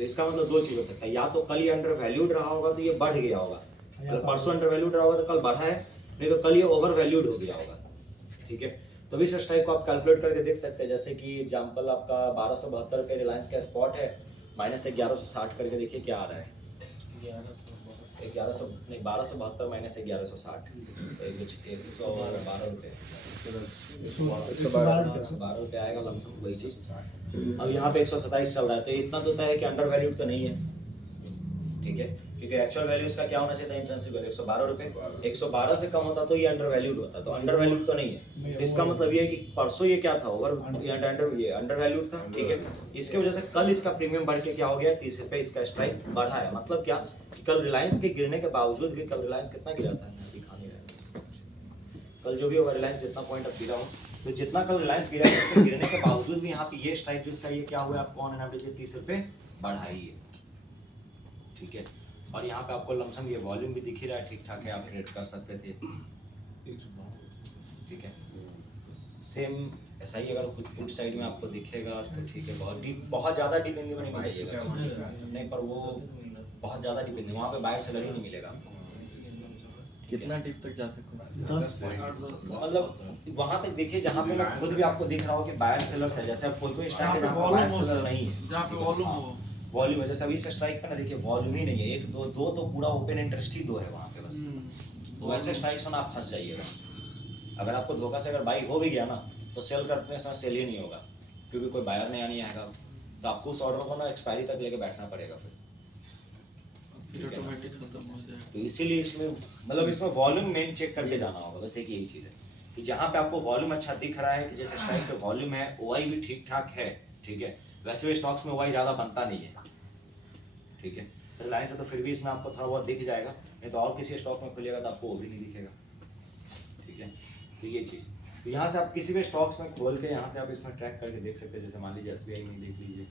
तो इसका मतलब दो चीज हो सकता है, या तो कल ये अंडर वैल्यूड रहा होगा तो ये बढ़ गया होगा, मतलब परसों अंडर वैल्यूड रहा होगा तो कल बढ़ा है, नहीं तो कल ये ओवर वैल्यूड हो गया होगा। ठीक है, तो इस स्ट्राइक को आप कैलकुलेट करके देख सकते हैं। जैसे कि एग्जांपल आपका 1272 पे रिलायंस का स्पॉट है, माइनस 1160 करके देखिए क्या आ रहा है, 1100 नहीं 1272 माइनस 1160 तो 112 रुपये, 112 रुपये आएगा लमसम वही चीज। अब यहाँ पे 127 चल रहा है, तो इतना तो तय है कि अंडर वैल्यूड तो नहीं है। ठीक है, क्योंकि एक्चुअल वैल्यू इसका क्या होना चाहिए था, इंट्रिंसिक वैल्यू 112 रुपये, 112 से कम होता तो ये अंडर वैल्यूड होता, तो अंडर वैल्यूड तो नहीं है। तो इसका मतलब ये है कि परसों ये क्या था, ओवर अंडर वैल्यूड था। ठीक है, इसकी वजह से कल इसका प्रीमियम बढ़ के क्या हो गया, 30 रुपये इसका स्ट्राइक बढ़ा है। मतलब क्या कि कल रिलायंस के गिरने के बावजूद भी, कल रिलायंस कितना गिरा था, दिखा नहीं रहा, कल जो भी होगा रिलायंस जितना पॉइंट अब गिरा हो, तो जितना कल रिलायंस गिरा है गिरने के बावजूद भी यहाँ पे ये स्ट्राइक जिसका ये क्या हुआ आपको ऑन एन एवरेज 30 रुपये बढ़ाई है। ठीक है, और यहाँ पे आपको लमसम ये वॉल्यूम भी दिख ही रहा है, ठीक ठाक है, आप ट्रेड कर सकते थे। ठीक है, सेम ऐसा ही अगर कुछ पुट साइड में आपको दिखेगा तो ठीक है, बहुत डीप, बहुत ज़्यादा डीप नहीं मिलेगा नहीं, पर वो बहुत ज़्यादा डीप नहीं, वहाँ पे बायर सेलर ही नहीं मिलेगा आपको। कितना डीप तक जा सकते हैं? 10 पॉइंट मतलब वहाँ तक देखिए जहाँ पे मैं खुद भी आपको दिख रहा हूँ कि बायर सेलर्स है, जैसे अब कोई स्ट्राइक है बायर सेलर नहीं है, जहाँ पे वॉल्यूम हो, वॉल्यूम है, जैसे अभी इस स्ट्राइक पे ना देखिए वॉल्यूम ही नहीं है, एक दो दो तो पूरा ओपन इंटरेस्ट ही दो है वहाँ पे बस। तो वैसे स्ट्राइक्स में आप फंस जाइएगा, अगर आपको धोखा से अगर बाई हो भी गया ना तो सेल करने समय सेल ही नहीं होगा, क्योंकि कोई बायर नहीं आएगा, तो आपको उस ऑर्डर को ना एक्सपायरी तक लेके बैठना पड़ेगा फिर। ऑटोमेटिक खत्म हो जाएगा। तो इसीलिए इसमें मतलब इसमें वॉल्यूम मेन चेक करके जाना होगा, बस एक यही चीज़ है कि जहाँ पे आपको वॉल्यूम अच्छा दिख रहा है कि जैसे स्ट्राइक पे वॉल्यूम है, ओआई भी ठीक ठाक है। ठीक है, वैसे भी स्टॉक्स में ओआई ज़्यादा बनता नहीं है। ठीक है, रिलायंस है तो फिर भी इसमें आपको थोड़ा बहुत दिख जाएगा, नहीं तो और किसी स्टॉक में खुलेगा तो आपको वो भी नहीं दिखेगा। ठीक है, तो ये चीज़, तो यहाँ से आप किसी भी स्टॉक्स में खोल के यहाँ से आप इसमें ट्रैक करके देख सकते हैं। जैसे मान लीजिए एसबीआई में देख लीजिए,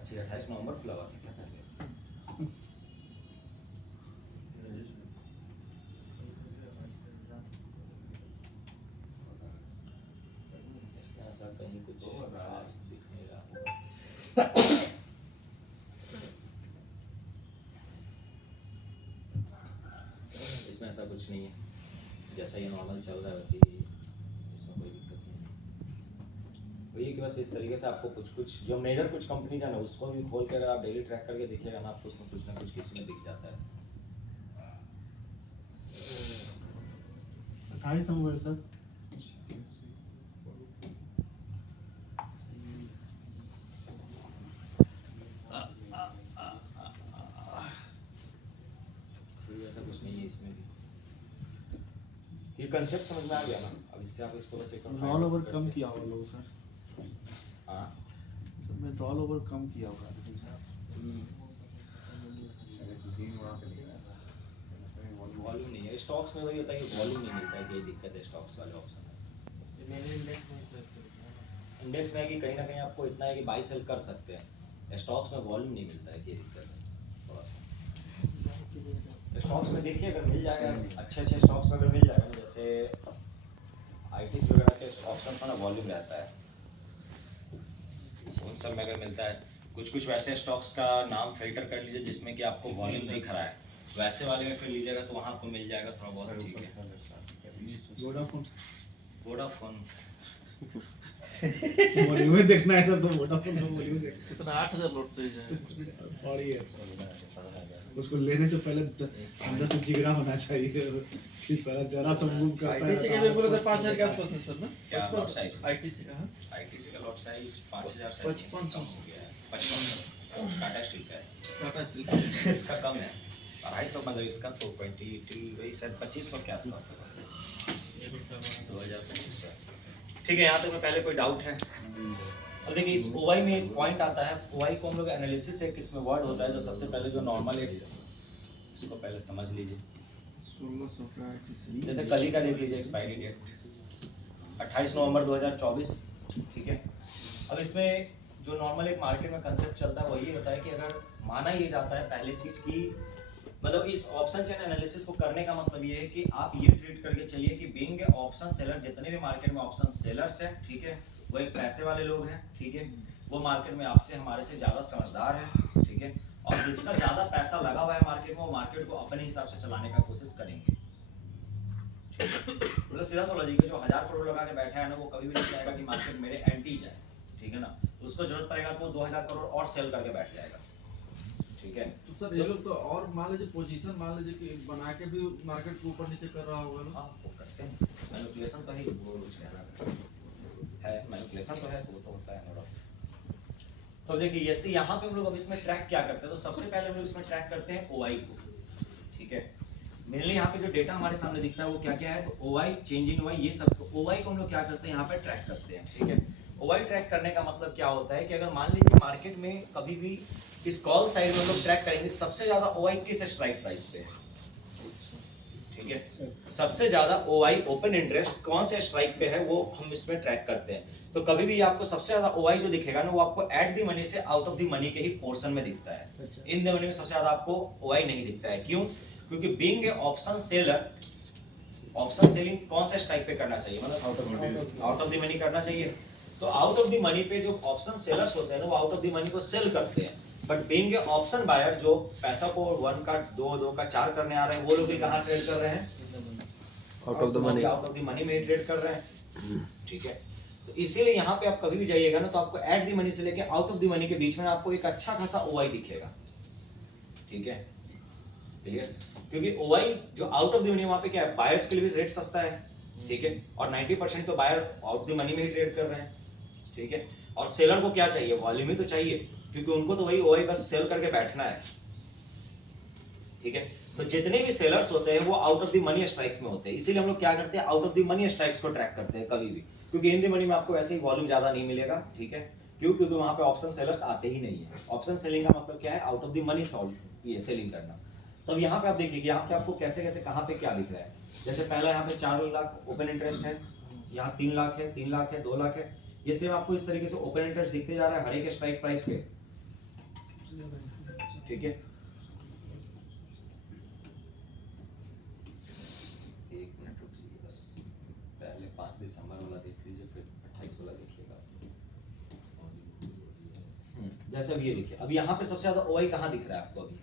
अच्छा 28 नवंबर खुला हुआ था क्या पहले, इसमें ऐसा कहीं कुछ खास दिख नहीं रहा। इसमें ऐसा कुछ नहीं है, जैसा ये नॉर्मल चल रहा है वैसे ही, इसमें कोई दिक्कत नहीं है। वही कि बस इस तरीके से आपको कुछ कुछ जो मेजर कुछ कंपनीज है ना उसको भी खोल के अगर आप डेली ट्रैक करके देखिएगा ना, आपको उसमें कुछ ना कुछ किसी में दिख जाता है। 28 नंबर सर, कोई ऐसा कुछ नहीं है इसमें भी। ये कंसेप्ट समझ में आ गया ना, अब इससे आप इसको बस एक रॉल ओवर कम किया होगा लोग सर, हाँ सब में रॉल ओवर कम किया होगा। वॉल्यूम नहीं है स्टॉक्स में, वही होता है कि वॉल्यूम नहीं मिलता है, यही दिक्कत है स्टॉक्स वाले ऑप्शन में। इंडेक्स में है कि कहीं ना कहीं आपको इतना है कि बाई सेल कर सकते हैं, स्टॉक्स में वॉल्यूम नहीं मिलता है, ये दिक्कत है थोड़ा सा। स्टॉक्स में देखिए अगर मिल जाएगा अच्छे अच्छे स्टॉक्स में अगर मिल जाएगा, जैसे आईटी वगैरह के ऑप्शन में ना वॉल्यूम रहता है, उन सब में अगर मिलता है, कुछ कुछ वैसे स्टॉक्स का नाम फिल्टर कर लीजिए जिसमें कि आपको वॉल्यूम दिख रहा है, वैसे वाले में फिर लीजिएगा तो वहाँ आपको मिल जाएगा थोड़ा बहुत। ठीक है, वोडाफोन वोडाफोन वॉल्यूम में देखना है सर, तो वोडाफोन में वॉल्यूम देख, कितना 8000 लौट चाहिए? और ये उसको लेने से पहले अंदर से जिगरा होना चाहिए कि सारा जरा सा मूव करता है। आईटीसी के भी बोले थे 5000 के आसपास है सर ना? क्या लॉट साइज? आईटीसी का, हाँ आईटीसी का लॉट साइज 5000 से 5500 हो गया है, 5500 टाटा स्टील का है, टाटा स्टील इसका कम है 250, मतलब इसका तो 20 वही शायद 2500 के आसपास है, 2025। ठीक है, यहाँ तक में पहले कोई डाउट है? अब देखिए इस ओवाई में एक पॉइंट आता है, ओवाई को हम लोग एनालिसिस एक इसमें वर्ड होता है, जो सबसे पहले जो नॉर्मल है इसको पहले समझ लीजिए। 1600 का आईटीसी, जैसे कल ही का देख लीजिए एक्सपायरी डेट 28 नवंबर 2024। ठीक है, अब इसमें जो नॉर्मल एक मार्केट में कंसेप्ट चलता है वो ये होता है कि अगर माना ये जाता है पहली चीज़ की, मतलब इस ऑप्शन चेन एनालिसिस को करने का मतलब ये है कि आप ये ट्रीट करके चलिए कि बीइंग ऑप्शन सेलर, जितने भी मार्केट में ऑप्शन सेलर्स हैं, ठीक है, वो एक पैसे वाले लोग हैं, ठीक है, वो मार्केट में आपसे हमारे से ज्यादा समझदार है, ठीक है, और जिसका ज्यादा पैसा लगा हुआ है मार्केट में, वो मार्केट को अपने हिसाब से चलाने का कोशिश करेंगे। मतलब सीधा सा लॉजिक है, जो 1000 करोड़ लगा के बैठा है ना, वो कभी भी नहीं चाहेगा कि मार्केट मेरे एंटी जाए, ठीक है ना, उसको जरूरत पड़ेगा तो वो 2000 करोड़ और सेल करके बैठ जाएगा, ठीक है। तो सर ये लोग तो और मान लीजिए पोजीशन मान लीजिए कि बना के भी मार्केट को ऊपर नीचे कर रहा होगा ना। हाँ वो करते हैं, मैनिपुलेशन तो है, वो कुछ कहना है, मैनिपुलेशन तो है, वो तो होता है नो डाउट। तो देखिए जैसे यहाँ पे हम लोग अब इसमें ट्रैक क्या करते हैं, तो सबसे पहले हम लोग इसमें ट्रैक करते हैं ओआई को, ठीक है। मेनली यहाँ पे जो डेटा हमारे सामने दिखता है वो क्या क्या है, तो ओआई, चेंज इन ओआई, ये सब। तो ओआई को हम लोग क्या करते हैं, यहाँ पे ट्रैक करते हैं, ठीक है। ओआई ट्रैक करने का मतलब क्या होता है कि अगर मान लीजिए मार्केट में कभी भी इस कॉल साइड में हम लोग ट्रैक करेंगे, सबसे ज्यादा ओआई किस स्ट्राइक प्राइस पे है, ठीक है, सबसे ज्यादा ओआई ओपन इंटरेस्ट कौन से स्ट्राइक पे है, वो हम इसमें ट्रैक करते हैं। तो कभी भी आपको सबसे ज्यादा ओआई जो दिखेगा ना, वो आपको एट द मनी से आउट ऑफ द मनी के ही पोर्शन में दिखता है। इन द मनी में सबसे ज्यादा आपको ओआई नहीं दिखता है, क्यों? क्योंकि being a option seller, option selling कौन से स्ट्राइक पे करना चाहिए, मतलब आउट ऑफ द मनी करना चाहिए। तो आउट ऑफ द मनी पे जो ऑप्शन सेलर्स होते हैं ना, वो आउट ऑफ द मनी को सेल करते हैं। But being a option buyer, जो पैसा को 1 का 2 का 4 करने आ रहे हैं, वो लोग भी कहाँ ट्रेड कर रहे हैं, out of the money, out of the money में ही ट्रेड कर रहे हैं, ठीक है। तो इसीलिए यहाँ पे आप कभी भी जाइएगा ना, तो आपको एट द मनी से लेके आउट ऑफ द मनी के बीच में आपको एक अच्छा खासा ओआई दिखेगा, ठीक है, क्लियर। क्योंकि ओआई जो आउट ऑफ द मनी, वहाँ पे क्या है, बायर्स के लिए भी रेट सस्ता है, ठीक है, और 90% तो बायर आउट द मनी में ही ट्रेड कर रहे हैं, ठीक है। और सेलर को क्या चाहिए, वॉल्यूम ही तो चाहिए, क्योंकि उनको तो वही ओआई बस सेल करके बैठना है, ठीक है। तो जितने भी सेलर्स होते हैं वो out of the money strikes में होते हैं, इसीलिए हम लोग क्या करते हैं, out of the money strikes को ट्रैक करते हैं कभी भी, क्योंकि इन द मनी में आपको वैसे ही वॉल्यूम ज्यादा नहीं मिलेगा, ठीक है। क्यों? क्योंकि वहां पे ऑप्शन सेलर्स आते ही नहीं है। ऑप्शन सेलिंग का मतलब क्या है, out of the money solve ये सेलिंग करना। तो अब यहाँ पे आप देखिए कि यहाँ पे आपको कैसे कैसे कहाँ पे क्या दिख रहा है। जैसे पहला यहाँ पे 4 लाख ओपन इंटरेस्ट है, यहाँ 3 लाख है, 3 लाख है, 2 लाख है, ये सेम आपको इस तरीके से ओपन इंटरेस्ट दिखते जा रहा है हर एक स्ट्राइक प्राइस पे, ठीक है। एक मिनट रुकिए बस, पहले 5 दिसंबर वाला देख लीजिए, फिर 28 वाला देखिएगा। जैसे अब ये देखिए, अब यहाँ पे सबसे ज्यादा ओआई कहाँ दिख रहा है आपको अभी?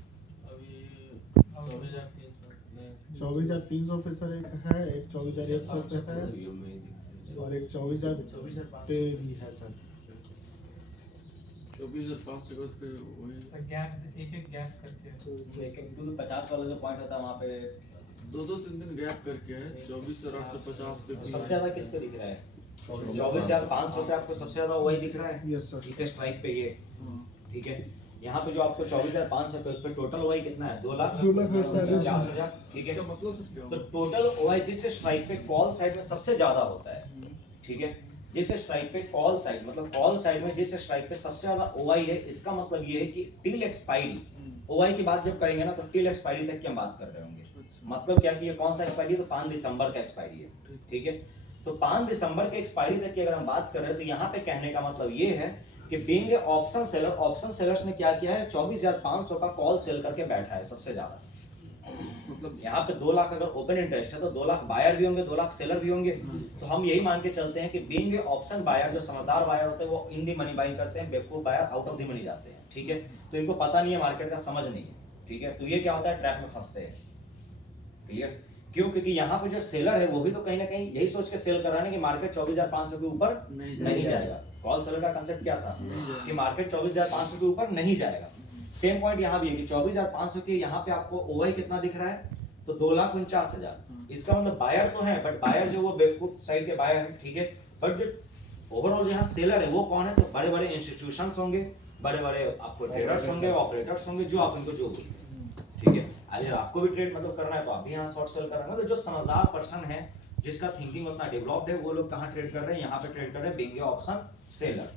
24,300 पे सर एक है, एक 24,100 पे है, और एक 24,000 पे भी है सर। 24,500 पे वही गैप, एक गैप करके क्योंकि 50 वाला जो पॉइंट होता है वहाँ पे 2-3 दिन गैप करके है। 24,850 पे भी सबसे ज्यादा किस पे दिख रहा है? 24,500 पे आपको सबसे ज्यादा ओआई दिख रहा है, यस सर। इसे स्ट्राइक पे ये, हाँ। ठीक है। यहाँ पे जो आपको 24,500 पे, उस पे टोटल ओआई कितना है? 2,48,000, 2,48,000, ठीक है। इसका मतलब क्या तो हुआ? टोटल ओआई जिस स्ट्राइक पे कॉल साइड में सबसे ज्यादा होता है, ठीक है, जिस स्ट्राइक पे कॉल साइड, मतलब कॉल साइड में जिस स्ट्राइक पे सबसे ज्यादा ओआई है, इसका मतलब ये है कि टिल एक्सपायरी, ओआई की बात जब करेंगे ना, तो टिल एक्सपायरी तक की हम बात कर रहे होंगे। मतलब क्या कि ये कौन सा एक्सपायरी है, तो 5 दिसंबर का एक्सपायरी है, ठीक है। तो 5 दिसंबर के एक्सपायरी तक की अगर हम बात कर रहे हैं, तो यहाँ पे कहने का मतलब ये है कि being a option seller, option sellers ने क्या किया है, 24,500 का कॉल सेल करके बैठा है सबसे ज्यादा। मतलब यहाँ पे 2 लाख अगर ओपन इंटरेस्ट है, तो 2 लाख बायर भी होंगे, 2 लाख सेलर भी होंगे। तो हम यही मान के चलते हैं कि बीइंग ए ऑप्शन बायर, जो समझदार बायर होते हैं वो इन दी मनी बाइंग करते हैं, बेवकूफ buyer out of the money जाते हैं, ठीक है। तो इनको पता नहीं है मार्केट का, समझ नहीं है, ठीक है। तो ये क्या होता है, ट्रैप में फंसते हैं, क्लियर। क्यों? क्योंकि यहाँ पे जो सेलर है वो भी तो कहीं ना कहीं यही सोच के सेल कर रहा है कि मार्केट 24,500 के ऊपर नहीं जाएगा। कॉल सेलर का कंसेप्ट क्या था कि मार्केट 24,500 के ऊपर नहीं जाएगा। सेम पॉइंट यहाँ भी है कि 24,500 के यहाँ पे आपको ओआई कितना दिख रहा है, तो 2,49,000। इसका मतलब बायर तो है, बट बायर जो वो बेवकूफ साइड के बायर है, ठीक है। बट जो ओवरऑल यहाँ सेलर है वो कौन है, तो बड़े बड़े इंस्टीट्यूशंस होंगे, बड़े बड़े आपको ट्रेडर्स होंगे, ऑपरेटर्स होंगे, जो आप इनको जो बोलिए, ठीक है। अगर आपको भी ट्रेड मतलब करना है तो आप भी यहाँ शॉर्ट सेल कर रहे हैं। तो जो समझदार पर्सन है, जिसका थिंकिंग उतना डेवलप्ड है, वो लोग कहाँ ट्रेड कर रहे हैं, यहाँ पे ट्रेड कर रहे हैं बीइंग ए ऑप्शन सेलर,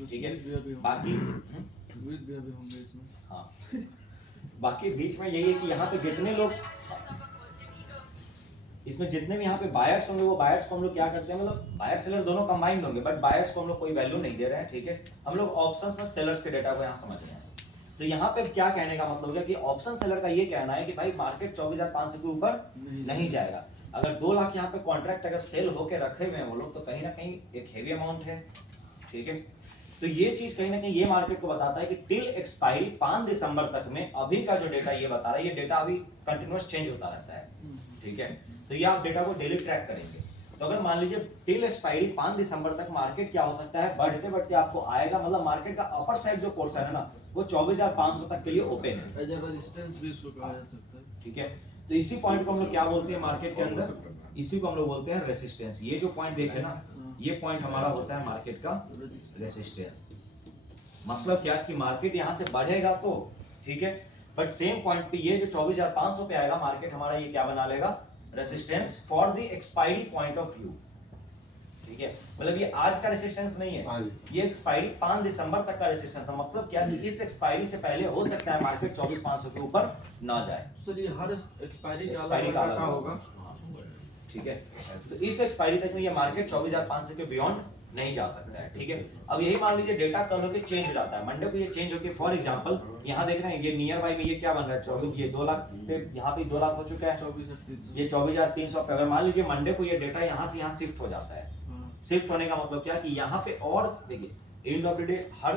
ठीक है। बाकी भी होंगे इसमें, हाँ, बाकी बीच में यही है कि यहाँ पे जितने लोग, इसमें जितने भी यहाँ पे बायर्स होंगे, वो बायर्स को हम लोग क्या करते हैं, मतलब बायर सेलर दोनों कंबाइंड होंगे, बट बायर्स को हम लोग कोई वैल्यू नहीं दे रहे हैं, ठीक है। हम लोग ऑप्शंस में सेलर्स के डेटा को यहाँ समझ रहे हैं। तो यहाँ पे क्या कहने का मतलब है कि ऑप्शन सेलर का ये कहना है कि भाई मार्केट 24,500 के ऊपर नहीं जाएगा। अगर 2 लाख यहाँ पे कॉन्ट्रैक्ट अगर सेल होके रखे हुए हैं वो लोग, तो कहीं ना कहीं एक हेवी अमाउंट है, ठीक है। तो ये चीज कहीं ना कहीं ये मार्केट को बताता है कि टिल एक्सपायरी 5 दिसंबर तक में अभी का जो डेटा ये बता रहा है, ये डेटा अभी कंटिन्यूअस चेंज होता रहता है, ठीक है। तो ये आप डेटा को डेली ट्रैक करेंगे। तो अगर मान लीजिए टिल एक्सपायरी 5 दिसंबर तक मार्केट क्या हो सकता है, बढ़ते बढ़ते आपको आएगा, मतलब मार्केट का अपर साइड जो पोर्शन है ना, वो 24,500 तक के लिए ओपन है, एज अ रेजिस्टेंस भी इसको कहा जा सकता है। ठीक है। तो इसी पॉइंट को हम लोग क्या बोलते हैं मार्केट के अंदर, इसी को हम लोग बोलते हैं रेसिस्टेंस। ये जो पॉइंट देखे ना, ये पॉइंट हमारा होता है मार्केट का रेसिस्टेंस। मतलब क्या कि मार्केट यहाँ से बढ़ेगा तो ठीक है, बट सेम पॉइंट पे ये जो 24,500 पे आएगा मार्केट हमारा, ये क्या बना लेगा, resistance for the expiry point of view, ठीक है। मतलब ये आज का रेसिस्टेंस नहीं है, ये एक्सपायरी 5 दिसंबर तक का रेसिस्टेंस है। मतलब क्या कि इस एक्सपायरी से पहले हो सकता है मार्केट 24,500 के ऊपर ना जाए। सर ये हर एक्सपायरी का एक्सपायरी का अलग होगा, ठीक है। तो इस एक्सपायरी तक में ये मार्केट 24,500 के बियॉन्ड नहीं जा सकता है, ठीक है। अब यही मान लीजिए डेटा कल होके चेंज हो जाता है, मंडे को ये चेंज होके फॉर एग्जांपल यहाँ देख रहे हैं ये नियर बाई में ये क्या बन रहा है, 24, ये 2 लाख पे, यहाँ पे 2 लाख हो चुका है, 24,300 ये 24,300 पे। अगर मान लीजिए मंडे को ये डेटा यहाँ से यहाँ शिफ्ट हो जाता है, शिफ्ट होने का मतलब क्या कि यहाँ पे, और देखिए एंड ऑफ द डे हर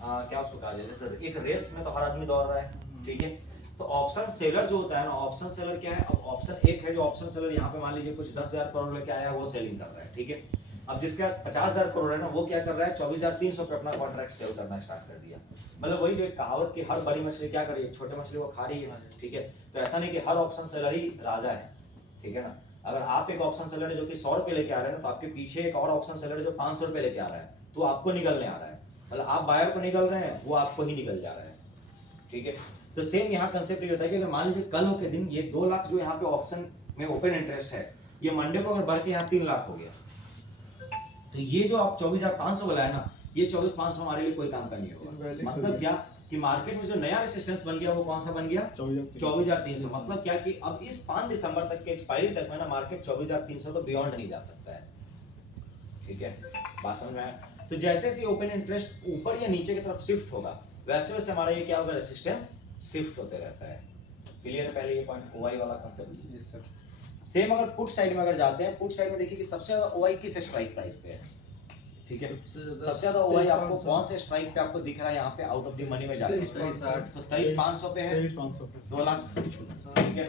क्या उसको कहा जाए, जैसे एक रेस में तो हर आदमी दौड़ रहा है, ठीक है। तो ऑप्शन सेलर जो होता है ना, ऑप्शन सेलर क्या है, अब ऑप्शन एक है जो ऑप्शन सेलर यहाँ पे मान लीजिए कुछ 10,000 करोड़ लेके आया है, वो सेलिंग कर रहा है, ठीक है। अब जिसके पास 50,000 करोड़ है ना, वो क्या कर रहा है, 24,300 पे अपना कॉन्ट्रैक्ट सेल करना स्टार्ट कर दिया। मतलब वही जो एक कहावत की हर बड़ी मछली क्या कर रही है, छोटे मछली को खा रही है, ठीक है। तो ऐसा नहीं कि हर ऑप्शन सेलर ही राजा है, ठीक है ना। अगर आप एक ऑप्शन सेलर है जो कि 100 रुपए लेके आ रहे हैं, तो आपके पीछे एक और ऑप्शन सेलर है जो 500 रुपए लेके आ रहा है, तो आपको निकलने आ रहा है। मतलब आप बायर को निकल रहे हैं, वो आपको ही निकल जा रहा है, ठीक है। तो सेम यहाँ कंसेप्ट ये होता है कि अगर मान लीजिए कल हो के दिन ये 2 लाख जो यहाँ पे ऑप्शन में ओपन इंटरेस्ट है, ये मंडे को अगर बढ़ के यहाँ 3 लाख हो गया, तो ये जो आप 24,500 वाला है ना, ये 24,500 हमारे लिए कोई काम का नहीं होगा। मतलब क्या कि मार्केट में जो नया रेसिस्टेंस बन गया वो कौन सा बन गया, 24,300। मतलब क्या कि अब इस 5 दिसंबर तक के एक्सपायरी तक में ना मार्केट 24,300 तो बियॉन्ड नहीं जा सकता है, ठीक है। बात समझ में आया। तो जैसे जैसे ओपन इंटरेस्ट ऊपर या नीचे की तरफ शिफ्ट होगा, वैसे वैसे हमारा ये क्या होगा, रेसिस्टेंस शिफ्ट होते रहता है। क्लियर है पहले ये पॉइंट ओवाई वाला कांसेप्ट। Yes sir. सेम अगर पुट साइड में अगर जाते हैं, पुट साइड में देखिए कि सबसे ज्यादा ओवाई किस स्ट्राइक प्राइस पे है, ठीक है। सबसे ज्यादा ओवाई आपको कौन से स्ट्राइक पे आपको दिख रहा है, यहाँ पे आउट ऑफ द मनी में जा रहा है, तो 23,500 पे है, 2 लाख, ठीक है।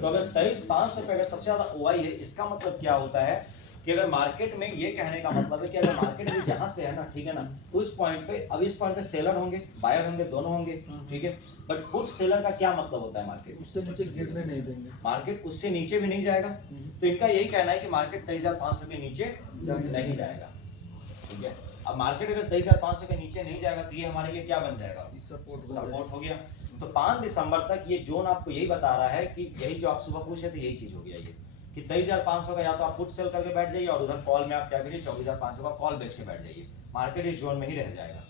तो अगर 23,500 पे अगर सबसे ज्यादा ओवाई है, इसका मतलब क्या होता है कि अगर मार्केट में, ये कहने का मतलब है कि अगर मार्केट में जहां से है ना, ठीक है ना, उस पॉइंट पे, अब इस पॉइंट पे सेलर होंगे, बायर होंगे, दोनों होंगे, ठीक है। बट पुट सेलर का क्या मतलब होता है, मार्केट उससे नीचे गिरने नहीं देंगे, मार्केट उससे नीचे भी नहीं जाएगा। तो इनका यही कहना है कि मार्केट 23,500 के नीचे नहीं जाएगा, ठीक है। अब मार्केट अगर 23,500 के नीचे नहीं जाएगा, तो ये हमारे लिए क्या बन जाएगा, सपोर्ट हो गया। तो 5 दिसंबर तक ये जोन आपको यही बता रहा है कि यही जो आप सुबह पूछे थे, यही चीज हो गया ये कि 23,500 का या तो आप पुट सेल करके बैठ जाइए, और उधर कॉल में आप क्या करिए, 24,500 का कॉल बेच के बैठ जाइए, मार्केट इस जोन में ही रह जाएगा,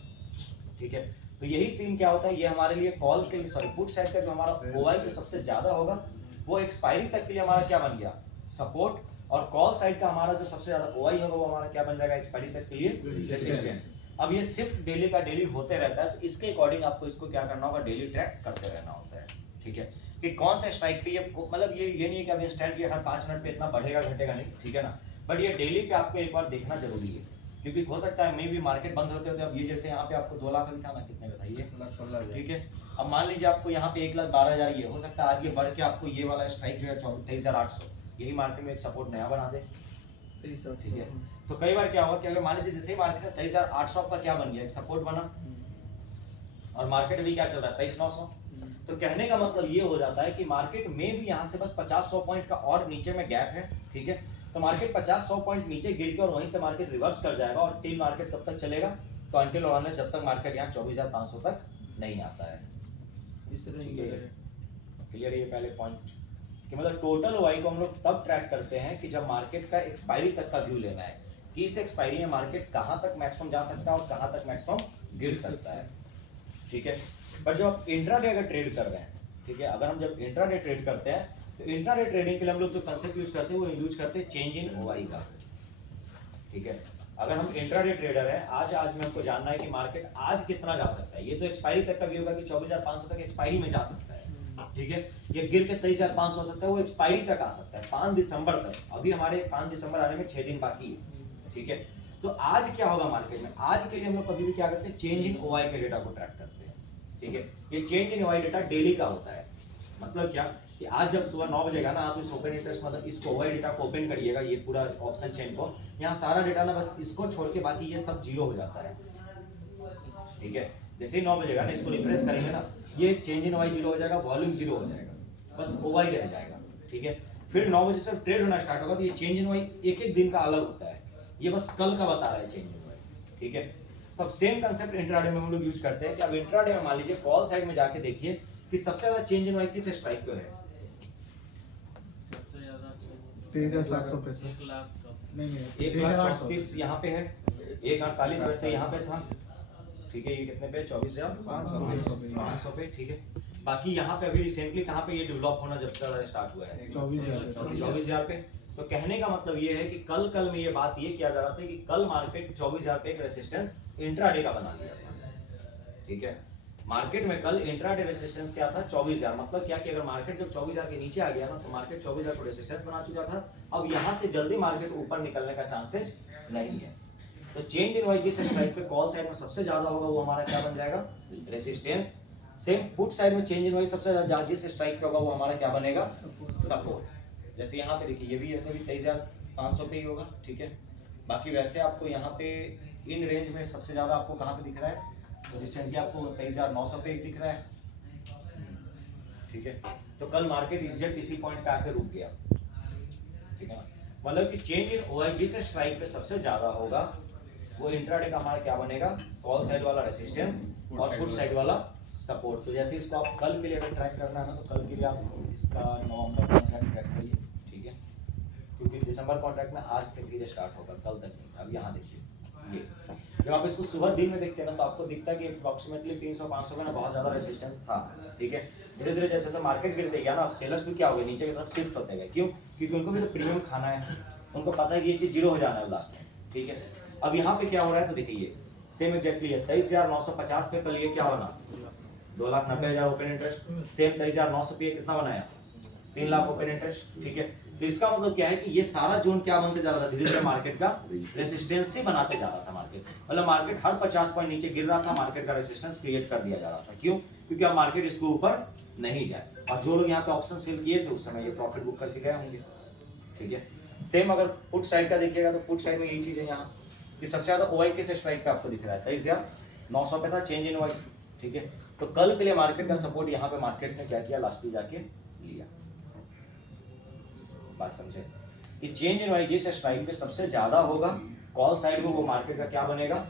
ठीक है। तो यही सीन क्या होता है, ये हमारे लिए कॉल के लिए, सॉरी पुट साइड का जो हमारा ओवाई जो सबसे ज्यादा होगा, वो एक्सपायरी तक के लिए हमारा क्या बन गया, सपोर्ट। और कॉल साइड का हमारा जो सबसे ज्यादा ओवाई होगा, वो हमारा क्या बन जाएगा, एक्सपायरी तक के लिए रेजिस्टेंस। अब ये शिफ्ट डेली का डेली होते रहता है, तो इसके अकॉर्डिंग आपको इसको क्या करना होगा, डेली ट्रैक करते रहना होता है, ठीक है। कि कौन सा स्ट्राइक पे ये, मतलब ये नहीं है कि अब इंस्टेंट ये हर 5 मिनट पे इतना बढ़ेगा घटेगा नहीं, ठीक है ना। बट ये डेली पे आपको एक बार देखना जरूरी है, क्योंकि हो सकता है मे भी मार्केट बंद होते होते, अब ये जैसे यहाँ पे आपको 2 लाख अभी था ना, कितने बताइए, 1,16,000, ठीक है। अब मान लीजिए आपको यहाँ पे 1,12,000, ये हो सकता है आज ये बढ़ के आपको ये वाला स्ट्राइक जो है 23,800, यही मार्केट में एक सपोर्ट नया बना दे, ठीक है। तो कई बार क्या होगा कि अगर मान लीजिए जैसे ही मार्केट में 23,800 का क्या बन गया, एक सपोर्ट बना, और मार्केट अभी क्या चल रहा है, 23,900। तो कहने का मतलब ये हो जाता है कि मार्केट में भी यहाँ से बस 50-100 पॉइंट का और नीचे में गैप है, ठीक है। तो मार्केट 50-100 पॉइंट नीचे गिर के और वहीं से मार्केट रिवर्स कर जाएगा, और टिल मार्केट कब तक चलेगा, तो अंटिल और अनलेस जब तक मार्केट यहाँ 24,500 तक नहीं आता है। इस तरह क्लियर ये पहले पॉइंट कि मतलब टोटल ओआई को हम लोग तब ट्रैक करते हैं कि जब मार्केट का एक्सपायरी तक का व्यू लेना है कि इस एक्सपायरी में मार्केट कहाँ तक मैक्सिमम जा सकता है और कहाँ तक मैक्सिमम गिर सकता है, ठीक है। पर जब आप इंट्राडे अगर ट्रेड कर रहे हैं, ठीक है, अगर हम जब इंट्राडे ट्रेड करते हैं, तो इंट्राडे ट्रेडिंग के लिए हम लोग जो कंसेप्ट यूज करते हैं वो यूज करते हैं चेंज इन ओआई का, ठीक है। अगर हम इंट्राडे ट्रेडर हैं, आज में हमको जानना है कि मार्केट आज कितना जा सकता है, ये तो एक्सपायरी तक का व्यू होगा कि 24,500 तक एक्सपायरी में जा सकता है, ठीक है, ये गिर के 23,500 हो सकता है, वो एक्सपायरी तक आ सकता है 5 दिसंबर तक। अभी हमारे 5 दिसंबर आने में 6 दिन बाकी है, ठीक है। तो आज क्या होगा मार्केट में, आज के लिए हम लोग कभी भी क्या करते हैं, चेंज इन ओआई के डेटा को ट्रैक करते हैं, ठीक है। ये change in OI data daily का होता है, मतलब क्या कि आज जब सुबह 9 बजेगा ना, आप इस ओपन इंटरेस्ट मतलब इसको ओआई डेटा को ओपन करिएगा, ये पूरा ऑप्शन चेन को, यहाँ सारा डेटा ना बस इसको छोड़ के बाकी ये सब जीरो हो जाता है, ठीक है। जैसे ही 9 बजेगा ना, इसको रिफ्रेश करेंगे ना, ये चेंज इन ओआई जीरो हो जाएगा, वॉल्यूम जीरो हो जाएगा, बस ओआई रह जाएगा, ठीक है। फिर 9 बजे से ट्रेड होना स्टार्ट होगा, तो ये चेंज इन ओआई एक एक दिन का अलग होता है, ये बस कल का बता रहा है चेंज इन ओआई, ठीक है। तो अब सेम कंसेप्ट इंट्राडे में हम लोग यूज करते हैं कि अब इंट्राडे में मान लीजिए कॉल साइड में जाके देखिए कि सबसे ज्यादा चेंज इन ओआई किस स्ट्राइक पे है, सबसे ज्यादा 23,765 1 लाख का नहीं 1,34,000 यहाँ पे है, 1,48 वैसे यहाँ पे था, ठीक है। ये कितने पे, 24,500 पे, ठीक है। बाकी यहाँ पे अभी रिसेंटली कहाँ पे ये डेवलप होना जब से स्टार्ट हुआ है, 24,000 पे। तो कहने का मतलब ये है कि कल में ये बात ये किया जा रहा था कि कल मार्केट 24,000 पे एक रेसिस्टेंस इंट्राडे का बना लिया था, ठीक है। मार्केट में कल इंट्राडे रेसिस्टेंस क्या था, 24,000, मतलब क्या कि अगर मार्केट जब 24,000 के नीचे आ गया ना, तो मार्केट 24,000 को रेसिस्टेंस बना चुका था, अब यहाँ से जल्दी मार्केट ऊपर निकलने का चांसेस नहीं है। तो चेंज इन ओआई जिस स्ट्राइक पे कॉल साइड में सबसे ज्यादा होगा वो हमारा क्या बन जाएगा, रेसिस्टेंस। सेम पुट साइड में चेंज इन ओआई सबसे ज्यादा जिस स्ट्राइक पे होगा वो हमारा क्या बनेगा, सपोर्ट। जैसे यहाँ पे देखिए, ये भी ऐसे भी 23,500 पे ही होगा, ठीक है। बाकी वैसे आपको यहाँ पे इन रेंज में सबसे ज्यादा आपको कहाँ पे दिख रहा है, तो रिसेंटली आपको 23,900 पे एक दिख रहा है, ठीक है। तो कल मार्केट एग्जैक्ट इसी पॉइंट पे आकर रुक गया, ठीक है ना। मतलब कि चेंज इन ओआई जिस स्ट्राइक पे सबसे ज्यादा होगा वो इंट्राडे का हमारा क्या बनेगा, कॉल साइड वाला रेसिस्टेंस और पुट साइड वाला सपोर्ट। तो जैसे इसको आप कल के लिए अगर ट्रैक करना है ना, तो कल के लिए आप इसका नवंबर कॉन्ट्रैक्ट ट्रैक करिए, ठीक है, क्योंकि दिसंबर कॉन्ट्रैक्ट में आज से फिर स्टार्ट होगा, कल तक नहीं। अब यहाँ देखिए, ये जब आप इसको सुबह दिन में देखते हैं ना, तो आपको दिखता है कि अप्रोक्सीमेटली 300-500 में ना बहुत ज्यादा रेसिस्टेंस था, ठीक है। धीरे धीरे जैसे जैसे मार्केट गिरते गया ना, अब सेलर्स भी क्या हो गए, नीचे की तरफ शिफ्ट होते गए, क्यों, क्योंकि उनको भी तो प्रीमियम खाना है, उनको पता है कि ये चीज जीरो हो जाना है लास्ट में, ठीक है। अब यहाँ पे क्या हो रहा है, तो देखिए सेम एग्जैक्टली है, 23,950 पे कल ये क्या बना, 2,90,000 ओपन इंटरेस्ट। सेम 23,900 पे कितना बनाया, 3 लाख ओपन इंटरेस्ट, ठीक है। तो इसका मतलब क्या है कि ये सारा जोन क्या बनते जा रहा था, धीरे धीरे मार्केट का रेसिस्टेंस ही बनाते जा रहा था मार्केट, मतलब मार्केट हर 50 पॉइंट नीचे गिर रहा था, मार्केट का रेसिस्टेंस क्रिएट कर दिया जा रहा था, क्यों, क्योंकि अब मार्केट इसको ऊपर नहीं जाए। और जो लोग यहाँ पे ऑप्शन सेल किए थे उस समय ये प्रॉफिट बुक करके गए होंगे, ठीक है। सेम अगर पुट साइड का देखिएगा, तो पुट साइड में यही चीज है यहाँ कि सबसे ज्यादा ओआई किस स्ट्राइक पे आपको दिख रहा है, 23,900 पे था चेंज इन ओआई, ठीक है। तो कल के लिए मार्केट का सपोर्ट यहाँ पे मार्केट ने क्या किया, लास्ट में जाके लिया। बात समझे कि चेंज इन ओआई जिस स्ट्राइक पे सबसे ज्यादा होगा कॉल साइड में, वो मार्केट का क्या बनेगा,